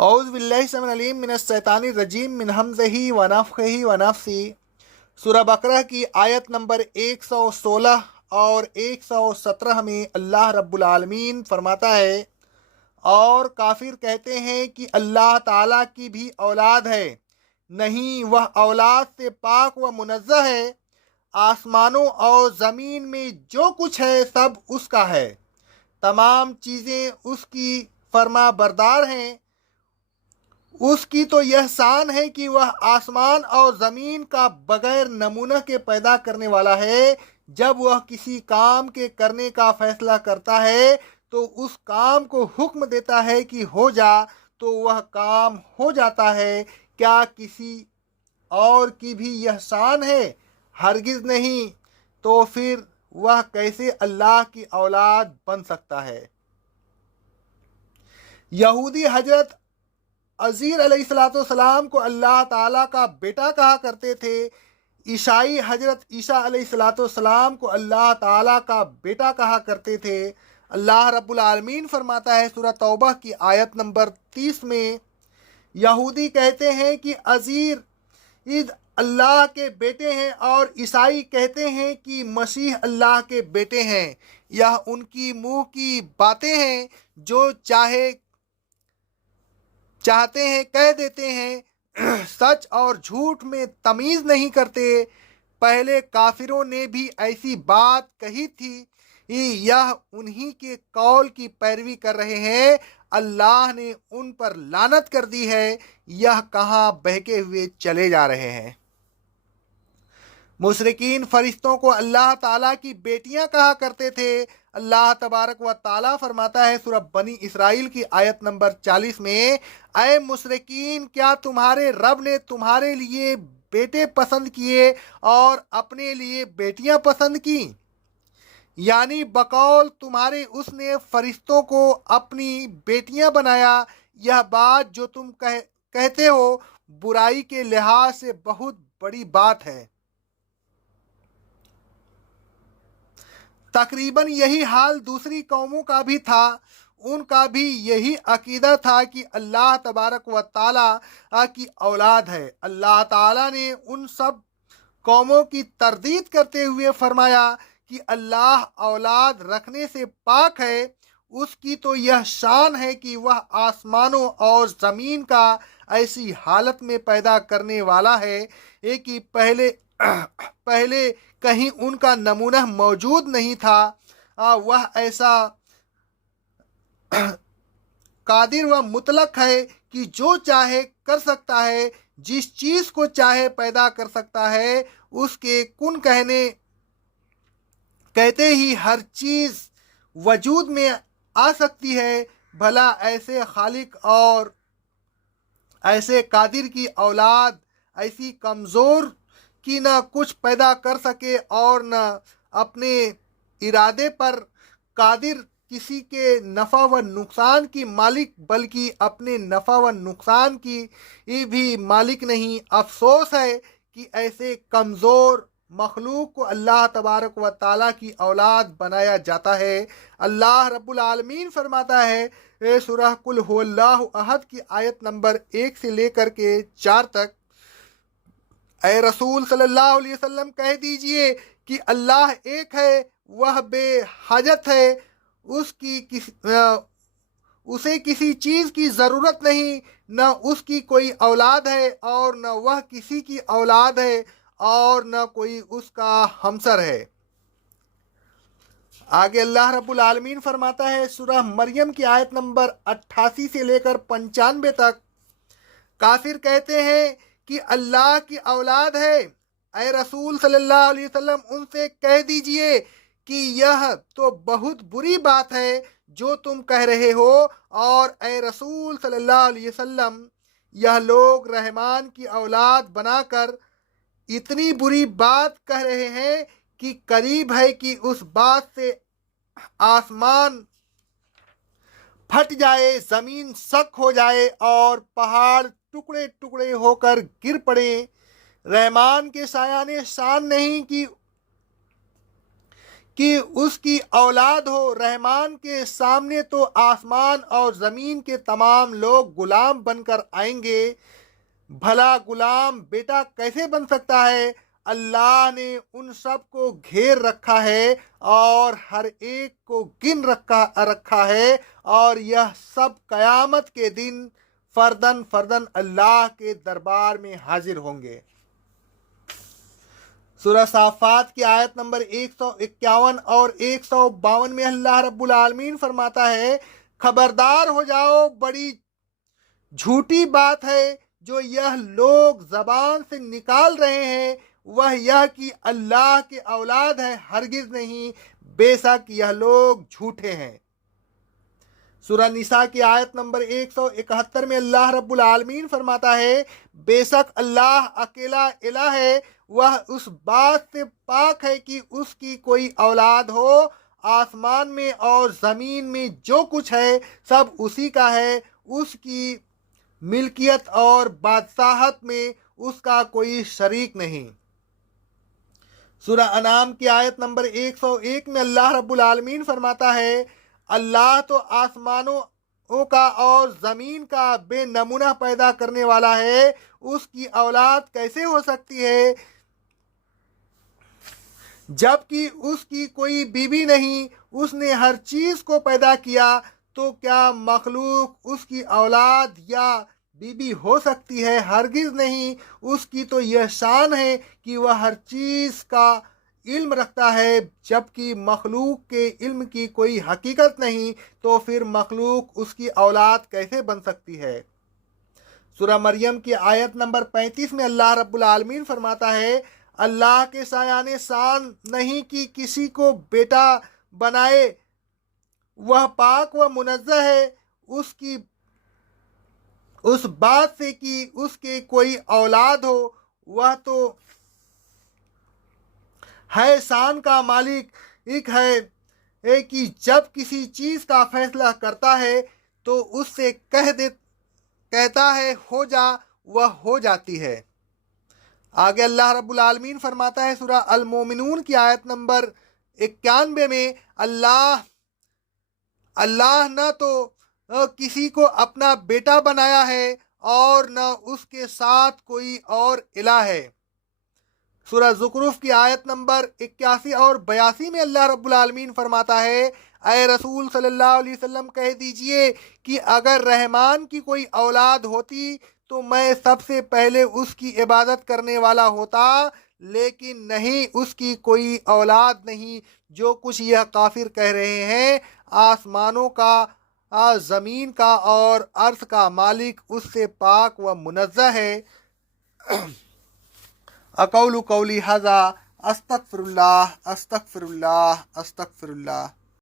اعوذ باللہ السمیع العلیم من الشیطان الرجیم من ہمزہ ونفخہ ونفثہ۔ سورہ بقرہ کی آیت نمبر 116 اور 117 میں اللہ رب العالمین فرماتا ہے، اور کافر کہتے ہیں کہ اللہ تعالیٰ کی بھی اولاد ہے، نہیں، وہ اولاد سے پاک و منزہ ہے۔ آسمانوں اور زمین میں جو کچھ ہے سب اس کا ہے، تمام چیزیں اس کی فرما بردار ہیں۔ اس کی تو یہ شان ہے کہ وہ آسمان اور زمین کا بغیر نمونہ کے پیدا کرنے والا ہے۔ جب وہ کسی کام کے کرنے کا فیصلہ کرتا ہے تو اس کام کو حکم دیتا ہے کہ ہو جا، تو وہ کام ہو جاتا ہے۔ کیا کسی اور کی بھی یہ شان ہے؟ ہرگز نہیں، تو پھر وہ کیسے اللہ کی اولاد بن سکتا ہے؟ یہودی حضرت عزیر علیہ السلام کو اللہ تعالیٰ کا بیٹا کہا کرتے تھے۔ عیسائی حضرت عیسیٰ علیہ السلام کو اللہ تعالیٰ کا بیٹا کہا کرتے تھے۔ اللہ رب العالمین فرماتا ہے سورہ توبہ کی آیت نمبر 30 میں، یہودی کہتے ہیں کہ عزیر اللہ کے بیٹے ہیں، اور عیسائی کہتے ہیں کہ مسیح اللہ کے بیٹے ہیں۔ یہ ان کی منہ کی باتیں ہیں، جو چاہتے ہیں کہہ دیتے ہیں، سچ اور جھوٹ میں تمیز نہیں کرتے۔ پہلے کافروں نے بھی ایسی بات کہی تھی، یہ انہی کے قول کی پیروی کر رہے ہیں۔ اللہ نے ان پر لعنت کر دی ہے، یہ کہاں بہکے ہوئے چلے جا رہے ہیں۔ مشرکین فرشتوں کو اللہ تعالیٰ کی بیٹیاں کہا کرتے تھے۔ اللہ تبارک و تعالیٰ فرماتا ہے سورہ بنی اسرائیل کی آیت نمبر 40 میں، اے مشرکین، کیا تمہارے رب نے تمہارے لیے بیٹے پسند کیے اور اپنے لیے بیٹیاں پسند کی؟ یعنی بقول تمہارے اس نے فرشتوں کو اپنی بیٹیاں بنایا۔ یہ بات جو تم کہتے ہو برائی کے لحاظ سے بہت بڑی بات ہے۔ تقریباً یہی حال دوسری قوموں کا بھی تھا۔ ان کا بھی یہی عقیدہ تھا کہ اللہ تبارک و تعالیٰ کی اولاد ہے۔ اللہ تعالیٰ نے ان سب قوموں کی تردید کرتے ہوئے فرمایا کہ اللہ اولاد رکھنے سے پاک ہے۔ اس کی تو یہ شان ہے کہ وہ آسمانوں اور زمین کا ایسی حالت میں پیدا کرنے والا ہے کہ پہلے کہیں ان کا نمونہ موجود نہیں تھا۔ وہ ایسا قادر و مطلق ہے کہ جو چاہے کر سکتا ہے، جس چیز کو چاہے پیدا کر سکتا ہے۔ اس کے کن کہتے ہی ہر چیز وجود میں آ سکتی ہے۔ بھلا ایسے خالق اور ایسے قادر کی اولاد ایسی کمزور کہ نہ کچھ پیدا کر سکے اور نہ اپنے ارادے پر قادر، کسی کے نفع و نقصان کی مالک، بلکہ اپنے نفع و نقصان کی بھی مالک نہیں۔ افسوس ہے کہ ایسے کمزور مخلوق کو اللہ تبارک و تعالیٰ کی اولاد بنایا جاتا ہے۔ اللہ رب العالمین فرماتا ہے سورہ قل هو اللہ احد کی آیت نمبر 1 سے لے کر کے 4 تک، اے رسول صلی اللہ علیہ وسلم کہہ دیجئے کہ اللہ ایک ہے، وہ بے حاجت ہے، اسے کسی چیز کی ضرورت نہیں، نہ اس کی کوئی اولاد ہے اور نہ وہ کسی کی اولاد ہے، اور نہ کوئی اس کا ہمسر ہے۔ آگے اللہ رب العالمین فرماتا ہے سورہ مریم کی آیت نمبر 88 سے لے کر 95 تک، کافر کہتے ہیں کہ اللہ کی اولاد ہے۔ اے رسول صلی اللہ علیہ وسلم ان سے کہہ دیجئے کہ یہ تو بہت بری بات ہے جو تم کہہ رہے ہو، اور اے رسول صلی اللہ علیہ وسلم، یہ لوگ رحمان کی اولاد بنا کر اتنی بری بات کہہ رہے ہیں کہ قریب ہے کہ اس بات سے آسمان پھٹ جائے، زمین سک ہو جائے اور پہاڑ ٹکڑے ٹکڑے ہو کر گر پڑے۔ رحمان کے شایان شان نہیں کہ اس کی اولاد ہو، رحمان کے سامنے تو آسمان اور زمین کے تمام لوگ غلام بن کر آئیں گے۔ بھلا غلام بیٹا کیسے بن سکتا ہے؟ اللہ نے ان سب کو گھیر رکھا ہے اور ہر ایک کو گن رکھا ہے، اور یہ سب قیامت کے دن فردن فردن اللہ کے دربار میں حاضر ہوں گے۔ سورہ صافات کی آیت نمبر 151 اور 152 میں اللہ رب العالمین فرماتا ہے، خبردار ہو جاؤ، بڑی جھوٹی بات ہے جو یہ لوگ زبان سے نکال رہے ہیں، وہ یہ کہ اللہ کے اولاد ہے، ہرگز نہیں، بے شک یہ لوگ جھوٹے ہیں۔ سورہ نساء کی آیت نمبر 171 میں اللہ رب العالمین فرماتا ہے، بے شک اللہ اکیلا الہ ہے، وہ اس بات سے پاک ہے کہ اس کی کوئی اولاد ہو، آسمان میں اور زمین میں جو کچھ ہے سب اسی کا ہے، اس کی ملکیت اور بادشاہت میں اس کا کوئی شریک نہیں۔ سورہ انعام کی آیت نمبر 101 میں اللہ رب العالمین فرماتا ہے، اللہ تو آسمانوں کا اور زمین کا بے نمونہ پیدا کرنے والا ہے، اس کی اولاد کیسے ہو سکتی ہے جبکہ اس کی کوئی بیوی نہیں؟ اس نے ہر چیز کو پیدا کیا، تو کیا مخلوق اس کی اولاد یا بیوی ہو سکتی ہے؟ ہرگز نہیں۔ اس کی تو یہ شان ہے کہ وہ ہر چیز کا علم رکھتا ہے، جبکہ مخلوق کے علم کی کوئی حقیقت نہیں، تو پھر مخلوق اس کی اولاد کیسے بن سکتی ہے؟ سورہ مریم کی آیت نمبر 35 میں اللہ رب العالمین فرماتا ہے، اللہ کے شایان شان نہیں کہ کسی کو بیٹا بنائے، وہ پاک و منزہ ہے اس بات سے کہ اس کے کوئی اولاد ہو، وہ تو ہے شان کا مالک ایک ہے کہ جب کسی چیز کا فیصلہ کرتا ہے تو اس سے کہتا ہے ہو جا، وہ ہو جاتی ہے۔ آگے اللہ رب العالمین فرماتا ہے سورہ المومنون کی آیت نمبر 91 میں، اللہ نہ تو کسی کو اپنا بیٹا بنایا ہے اور نہ اس کے ساتھ کوئی اور الہ ہے۔ سورہ زخرف کی آیت نمبر 81 اور 82 میں اللہ رب العالمین فرماتا ہے، اے رسول صلی اللہ علیہ وسلم کہہ دیجئے کہ اگر رحمان کی کوئی اولاد ہوتی تو میں سب سے پہلے اس کی عبادت کرنے والا ہوتا، لیکن نہیں، اس کی کوئی اولاد نہیں۔ جو کچھ یہ کافر کہہ رہے ہیں، آسمانوں کا، زمین کا اور عرض کا مالک اس سے پاک و منزہ ہے۔ اقول قولی ھذا، استغفر اللہ استغفر اللہ استغفر اللہ۔